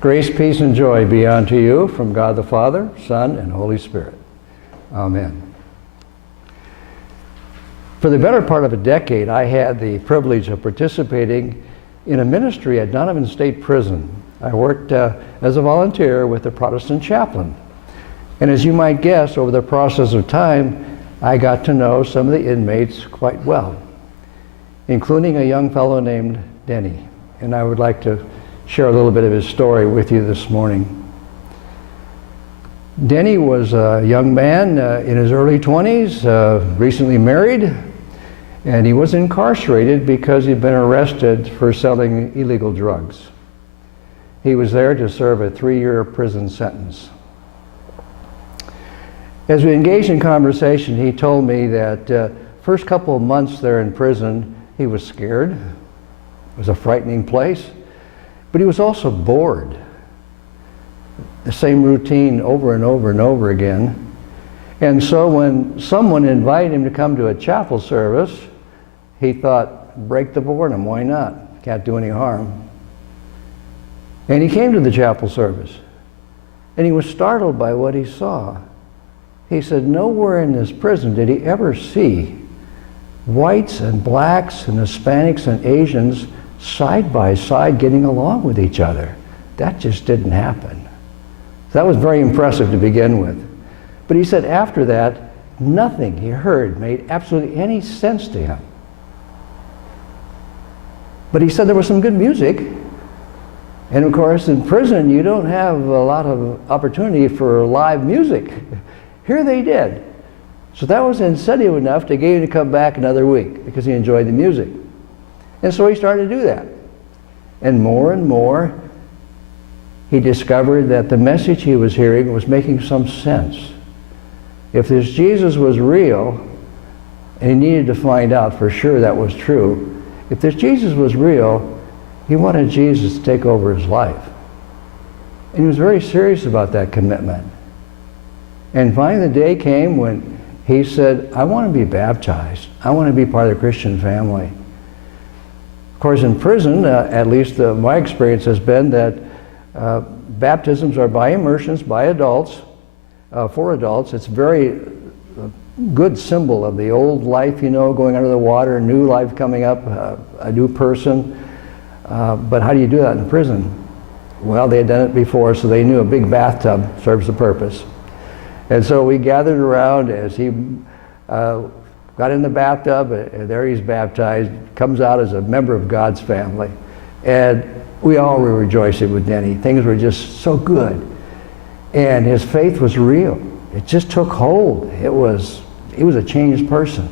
Grace, peace, and joy be unto you from God the Father, Son, and Holy Spirit. Amen. For the better part of a decade, I had the privilege of participating in a ministry at Donovan State Prison. I worked as a volunteer with the Protestant chaplain. And as you might guess, over the process of time, I got to know some of the inmates quite well, including a young fellow named Denny. And I would like to share a little bit of his story with you this morning. Denny was a young man in his early 20s, recently married, and he was incarcerated because he'd been arrested for selling illegal drugs. He was there to serve a 3-year prison sentence. As we engaged in conversation, he told me that first couple of months there in prison, he was scared. It was a frightening place, but he was also bored. The same routine over and over and over again. And so when someone invited him to come to a chapel service, he thought, break the boredom, why not? Can't do any harm. And he came to the chapel service, and he was startled by what he saw. He said nowhere in this prison did he ever see whites and blacks and Hispanics and Asians side by side getting along with each other. That just didn't happen. That was very impressive to begin with. But he said after that, nothing he heard made absolutely any sense to him. But he said there was some good music. And of course, in prison, you don't have a lot of opportunity for live music. Here they did. So that was incentive enough to get him to come back another week because he enjoyed the music. And so he started to do that. And more, he discovered that the message he was hearing was making some sense. If this Jesus was real, and he needed to find out for sure that was true, if this Jesus was real, he wanted Jesus to take over his life. And he was very serious about that commitment. And finally the day came when he said, I want to be baptized. I want to be part of the Christian family. Of course, in prison, at least my experience has been that baptisms are by immersions, by adults, for adults. It's very good symbol of the old life, you know, going under the water, new life coming up, a new person. But how do you do that in prison? Well, they had done it before, so they knew a big bathtub serves the purpose. And so we gathered around as he got in the bathtub, and there he's baptized, comes out as a member of God's family. And we all were rejoicing with Denny. Things were just so good. And his faith was real. It just took hold. He was a changed person.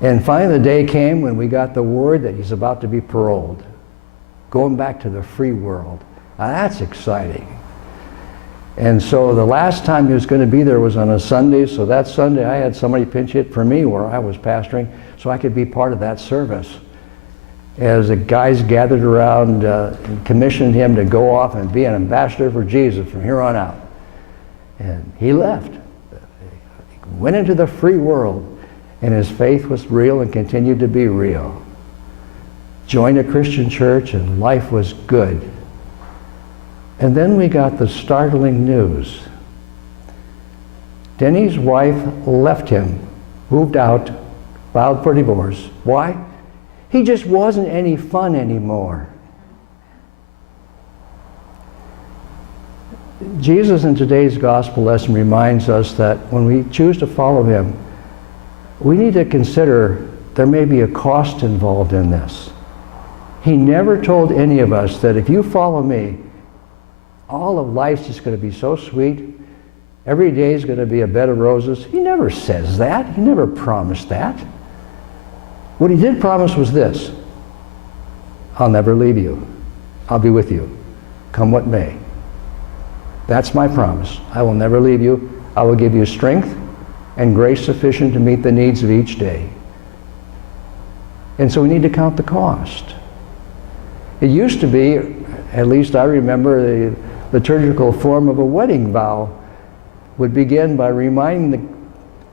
And finally the day came when we got the word that he's about to be paroled, going back to the free world. Now that's exciting. And so the last time he was going to be there was on a Sunday, so that Sunday I had somebody pinch hit for me where I was pastoring so I could be part of that service. As the guys gathered around and commissioned him to go off and be an ambassador for Jesus from here on out. And he left. He went into the free world, and his faith was real and continued to be real. Joined a Christian church, and life was good. And then we got the startling news. Denny's wife left him, moved out, filed for divorce. Why? He just wasn't any fun anymore. Jesus in today's gospel lesson reminds us that when we choose to follow him, we need to consider there may be a cost involved in this. He never told any of us that if you follow me, all of life's just going to be so sweet. Every day is going to be a bed of roses. He never says that. He never promised that. What he did promise was this: I'll never leave you. I'll be with you, come what may. That's my promise. I will never leave you. I will give you strength and grace sufficient to meet the needs of each day. And so we need to count the cost. It used to be, at least I remember, the liturgical form of a wedding vow would begin by reminding the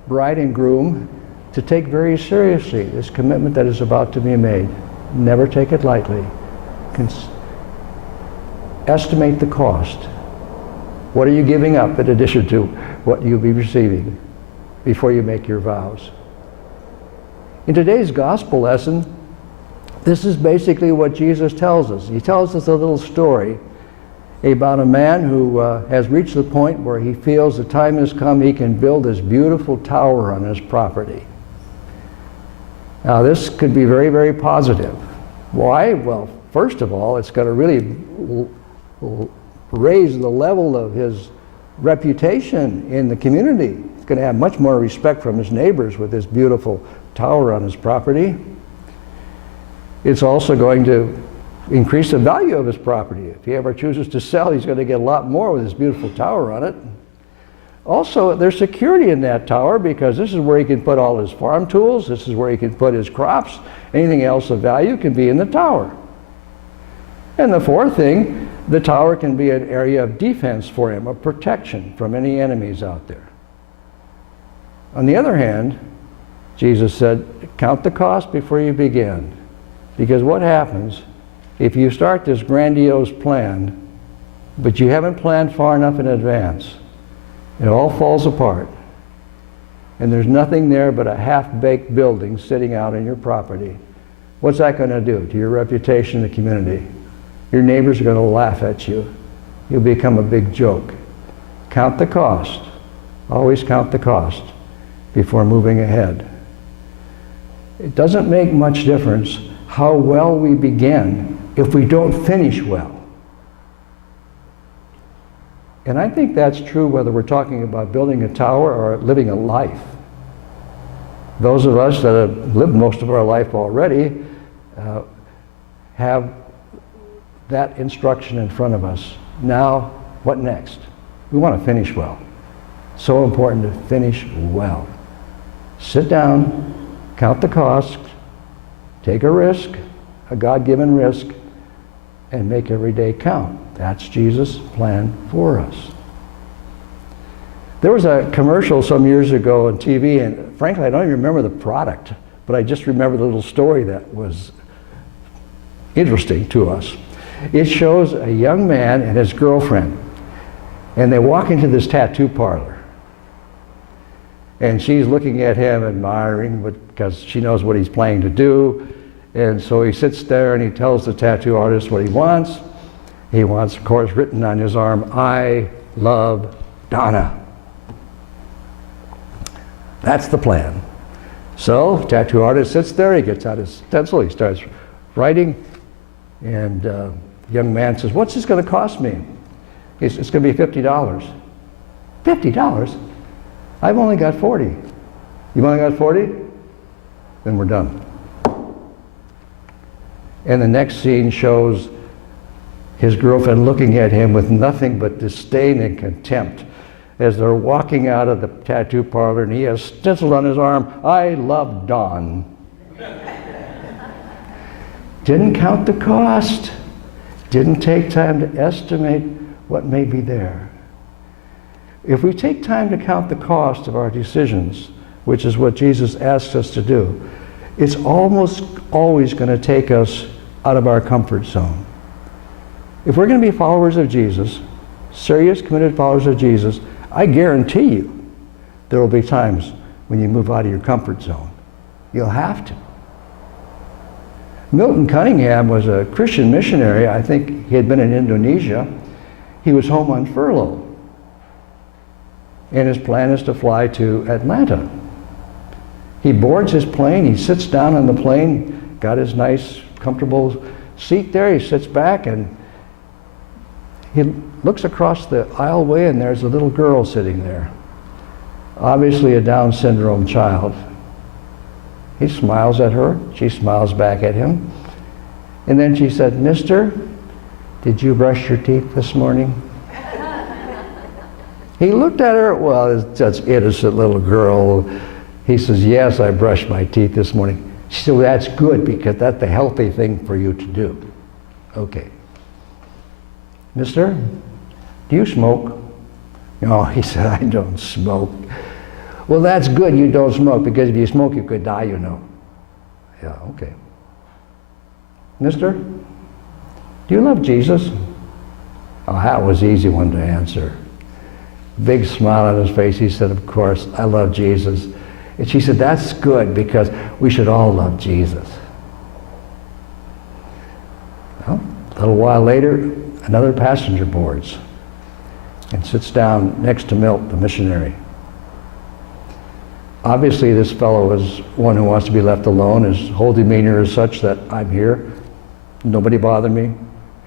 bride and groom to take very seriously this commitment that is about to be made. Never take it lightly. estimate the cost. What are you giving up in addition to what you'll be receiving before you make your vows? In today's gospel lesson, this is basically what Jesus tells us. He tells us a little story about a man who has reached the point where he feels the time has come he can build this beautiful tower on his property. Now this could be very, very positive. Why? Well, first of all, it's going to really raise the level of his reputation in the community. He's going to have much more respect from his neighbors with this beautiful tower on his property. It's also going to increase the value of his property. If he ever chooses to sell, he's going to get a lot more with this beautiful tower on it. Also, there's security in that tower because this is where he can put all his farm tools, this is where he can put his crops, anything else of value can be in the tower. And the fourth thing, the tower can be an area of defense for him, of protection from any enemies out there. On the other hand, Jesus said, count the cost before you begin. Because what happens if you start this grandiose plan, but you haven't planned far enough in advance? It all falls apart. And there's nothing there but a half-baked building sitting out on your property. What's that going to do to your reputation in the community? Your neighbors are going to laugh at you. You'll become a big joke. Count the cost. Always count the cost before moving ahead. It doesn't make much difference how well we begin if we don't finish well. And I think that's true whether we're talking about building a tower or living a life. Those of us that have lived most of our life already have that instruction in front of us. Now, what next? We want to finish well. So important to finish well. Sit down, count the cost, take a risk, a God-given risk, and make every day count. That's Jesus' plan for us. There was a commercial some years ago on TV, and frankly, I don't even remember the product, but I just remember the little story that was interesting to us. It shows a young man and his girlfriend, and they walk into this tattoo parlor. And she's looking at him, admiring, because she knows what he's planning to do. And so he sits there and he tells the tattoo artist what he wants. He wants, of course, written on his arm, "I love Donna." That's the plan. So, tattoo artist sits there, he gets out his stencil, he starts writing, and the young man says, "What's this going to cost me?" He says, "It's going to be $50. $50? I've only got 40. You've only got 40? Then we're done. And the next scene shows his girlfriend looking at him with nothing but disdain and contempt as they're walking out of the tattoo parlor, and he has stenciled on his arm, "I love Dawn." Didn't count the cost. Didn't take time to estimate what may be there. If we take time to count the cost of our decisions, which is what Jesus asks us to do, it's almost always going to take us out of our comfort zone. If we're going to be followers of Jesus, serious, committed followers of Jesus, I guarantee you there will be times when you move out of your comfort zone. You'll have to. Milton Cunningham was a Christian missionary. I think he had been in Indonesia. He was home on furlough. And his plan is to fly to Atlanta. He boards his plane, he sits down on the plane, got his nice, comfortable seat there, he sits back and he looks across the aisleway and there's a little girl sitting there. Obviously a Down syndrome child. He smiles at her, she smiles back at him. And then she said, "Mister, did you brush your teeth this morning?" He looked at her, well, it's such an innocent little girl. He says, "Yes, I brushed my teeth this morning." She said, "Well, that's good because that's the healthy thing for you to do." Okay. "Mister, do you smoke?" "No," he said, "I don't smoke." "Well, that's good you don't smoke because if you smoke you could die, you know." "Yeah, okay." "Mister, do you love Jesus?" Oh, that was an easy one to answer. Big smile on his face. He said, of course, I love Jesus. And she said, that's good because we should all love Jesus. Well, a little while later, another passenger boards and sits down next to Milt, the missionary. Obviously, this fellow is one who wants to be left alone. His whole demeanor is such that I'm here. Nobody bother me.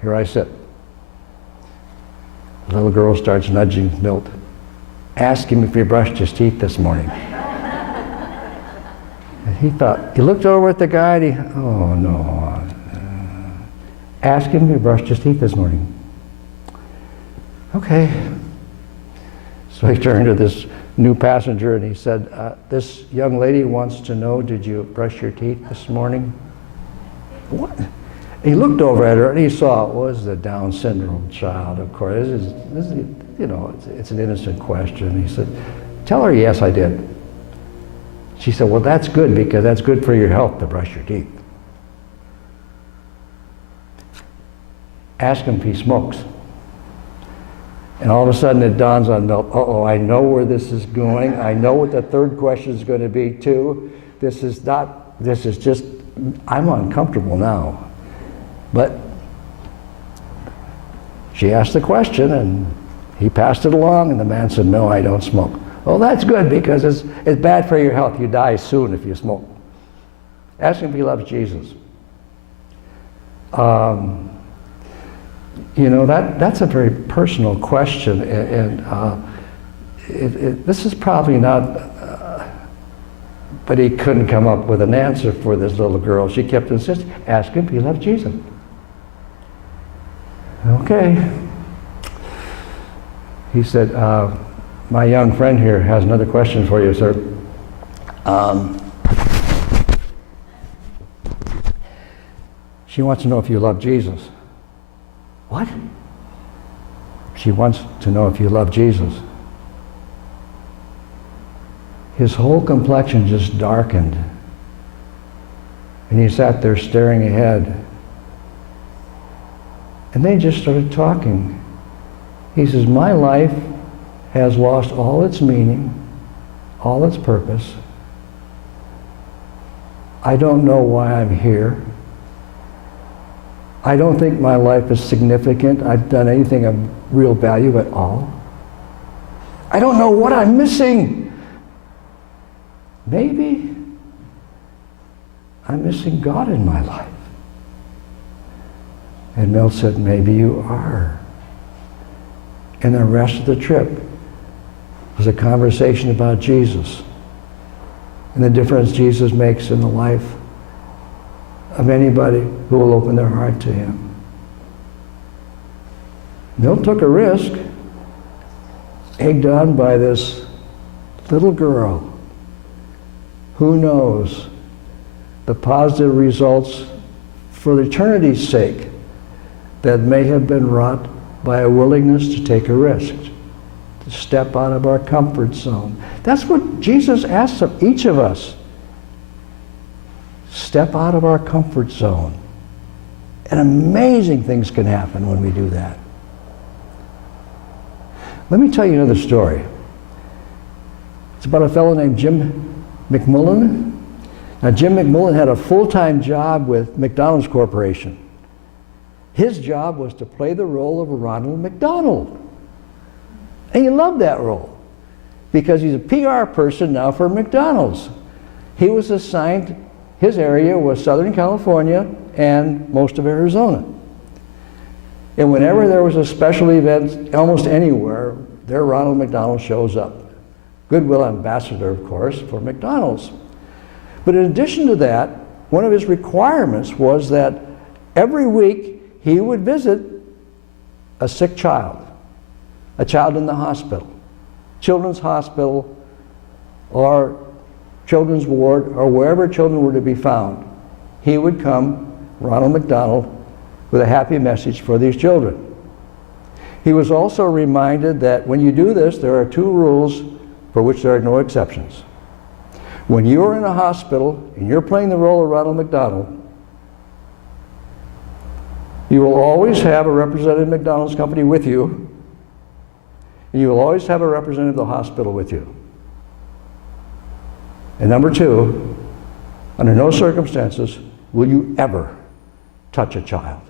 Here I sit. The little girl starts nudging Milt. Ask him if he brushed his teeth this morning. And he thought, he looked over at the guy and he, oh no. Ask him if he brushed his teeth this morning. Okay. So he turned to this new passenger and he said, this young lady wants to know, did you brush your teeth this morning? What? He looked over at her and he saw it was the Down syndrome child, of course. This is you know, it's an innocent question. He said, tell her, yes, I did. She said, well, that's good because that's good for your health to brush your teeth. Ask him if he smokes. And all of a sudden it dawns on Milt, uh-oh, I know where this is going. I know what the third question is going to be too. This is just, I'm uncomfortable now. But she asked the question and he passed it along and the man said, no, I don't smoke. Well, that's good because it's bad for your health. You die soon if you smoke. Ask him if he loves Jesus. You know, that's a very personal question, and this is probably not, but he couldn't come up with an answer for this little girl. She kept insisting, ask him if he loves Jesus. Okay. He said, my young friend here has another question for you, sir. She wants to know if you love Jesus. What? She wants to know if you love Jesus. His whole complexion just darkened. And he sat there staring ahead. And they just started talking. He says, my life has lost all its meaning, all its purpose. I don't know why I'm here. I don't think my life is significant. I've done anything of real value at all. I don't know what I'm missing. Maybe I'm missing God in my life. And Milt said, maybe you are. And the rest of the trip was a conversation about Jesus and the difference Jesus makes in the life of anybody who will open their heart to him. Milt took a risk, egged on by this little girl. Who knows the positive results for eternity's sake that may have been wrought by a willingness to take a risk, to step out of our comfort zone. That's what Jesus asks of each of us. Step out of our comfort zone. And amazing things can happen when we do that. Let me tell you another story. It's about a fellow named Jim McMullen. Now, Jim McMullen had a full-time job with McDonald's Corporation. His job was to play the role of Ronald McDonald. And he loved that role because he's a PR person now for McDonald's. He was assigned, his area was Southern California and most of Arizona. And whenever there was a special event, almost anywhere, there Ronald McDonald shows up. Goodwill ambassador, of course, for McDonald's. But in addition to that, one of his requirements was that every week he would visit a sick child, a child in the hospital, children's hospital, or children's ward, or wherever children were to be found. He would come, Ronald McDonald, with a happy message for these children. He was also reminded that when you do this, there are two rules for which there are no exceptions. When you're in a hospital and you're playing the role of Ronald McDonald, You will always have a representative of McDonald's company with you, and you will always have a representative of the hospital with you. And number two, under no circumstances will you ever touch a child.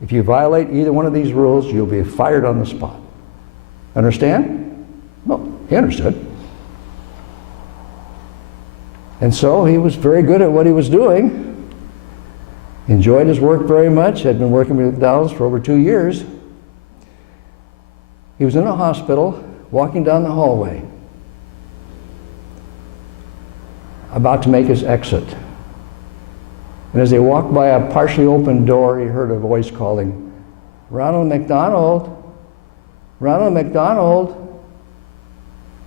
If you violate either one of these rules, you'll be fired on the spot. Understand? Well, he understood. And so he was very good at what he was doing. Enjoyed his work very much, had been working with McDonald's for over 2 years. He was in a hospital, walking down the hallway, about to make his exit. And as they walked by a partially open door, he heard a voice calling, "Ronald McDonald, Ronald McDonald."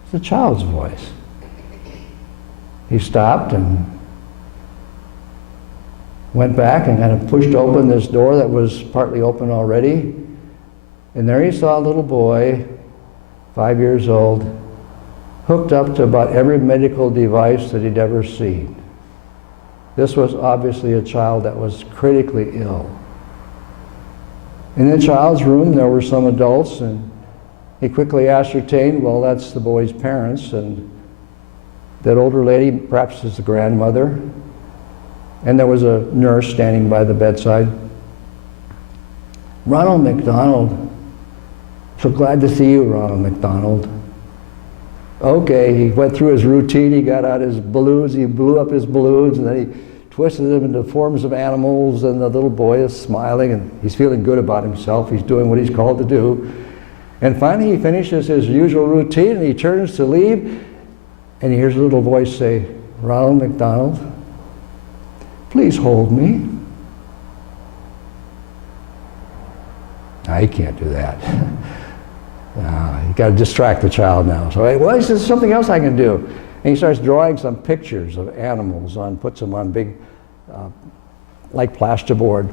It's a child's voice. He stopped and went back and kind of pushed open this door that was partly open already. And there he saw a little boy, 5 years old, hooked up to about every medical device that he'd ever seen. This was obviously a child that was critically ill. In the child's room, there were some adults, and he quickly ascertained, well, that's the boy's parents, and that older lady perhaps is the grandmother, and there was a nurse standing by the bedside. "Ronald McDonald, so glad to see you, Ronald McDonald." Okay, he went through his routine, he got out his balloons, he blew up his balloons, and then he twisted them into forms of animals, and the little boy is smiling, and he's feeling good about himself. He's doing what he's called to do. And finally he finishes his usual routine, and he turns to leave, and he hears a little voice say, "Ronald McDonald, please hold me." Now, he can't do that. You got to distract the child now. So, well, he says, something else I can do. And he starts drawing some pictures of animals puts them on big, like plasterboard.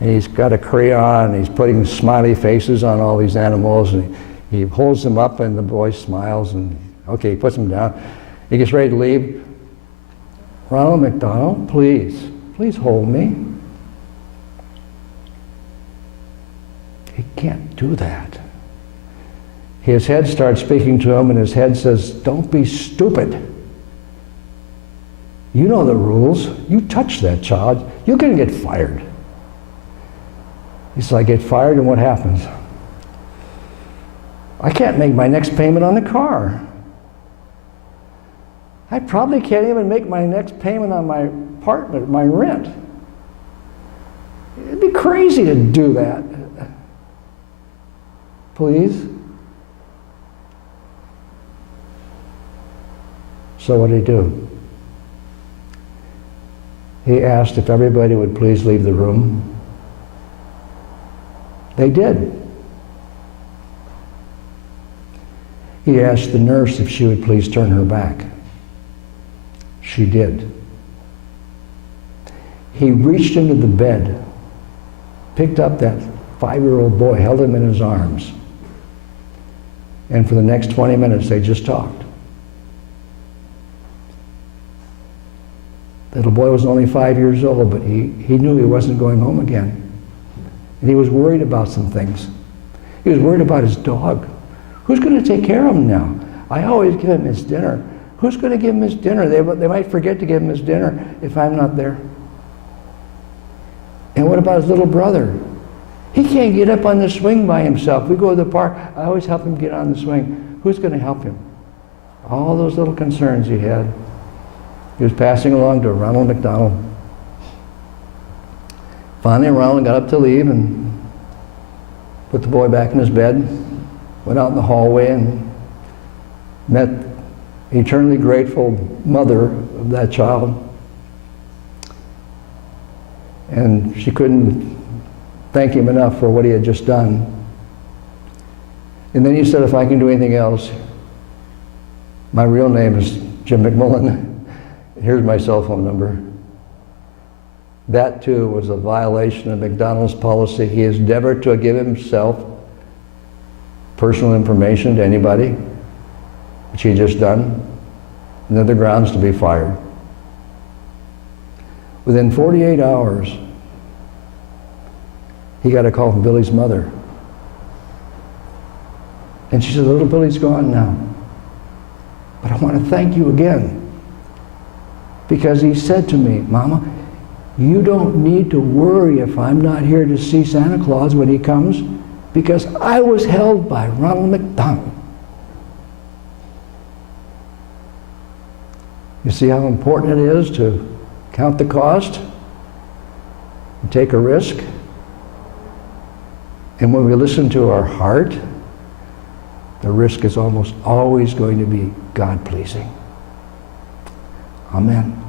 And he's got a crayon, and he's putting smiley faces on all these animals, and he holds them up, and the boy smiles, and okay, he puts them down. He gets ready to leave. "Ronald McDonald, please hold me." He can't do that. His head starts speaking to him, and his head says, "Don't be stupid. You know the rules. You touch that child, you're going to get fired." He says, "I get fired, and what happens? I can't make my next payment on the car. I probably can't even make my next payment on my apartment, my rent. It'd be crazy to do that. Please?" So what did he do? He asked if everybody would please leave the room. They did. He asked the nurse if she would please turn her back. She did. He reached into the bed, picked up that 5-year-old boy, held him in his arms, and for the next 20 minutes they just talked. The little boy was only 5 years old, but he knew he wasn't going home again. And he was worried about some things. He was worried about his dog. Who's going to take care of him now? I always give him his dinner. Who's going to give him his dinner? They might forget to give him his dinner if I'm not there. And what about his little brother? He can't get up on the swing by himself. We go to the park, I always help him get on the swing. Who's going to help him? All those little concerns he had. He was passing along to Ronald McDonald. Finally, Ronald got up to leave and put the boy back in his bed, went out in the hallway and met the eternally grateful mother of that child. And she couldn't thank him enough for what he had just done. And then he said, "If I can do anything else, my real name is Jim McMullen. Here's my cell phone number." That too was a violation of McDonald's policy. He has never to give himself personal information to anybody, which he had just done. Another grounds to be fired. Within 48 hours, he got a call from Billy's mother. And she said, little Billy's gone now. But I want to thank you again. Because he said to me, Mama, you don't need to worry if I'm not here to see Santa Claus when he comes, because I was held by Ronald McDonald. You see how important it is to count the cost and take a risk? And when we listen to our heart, the risk is almost always going to be God-pleasing. Amen.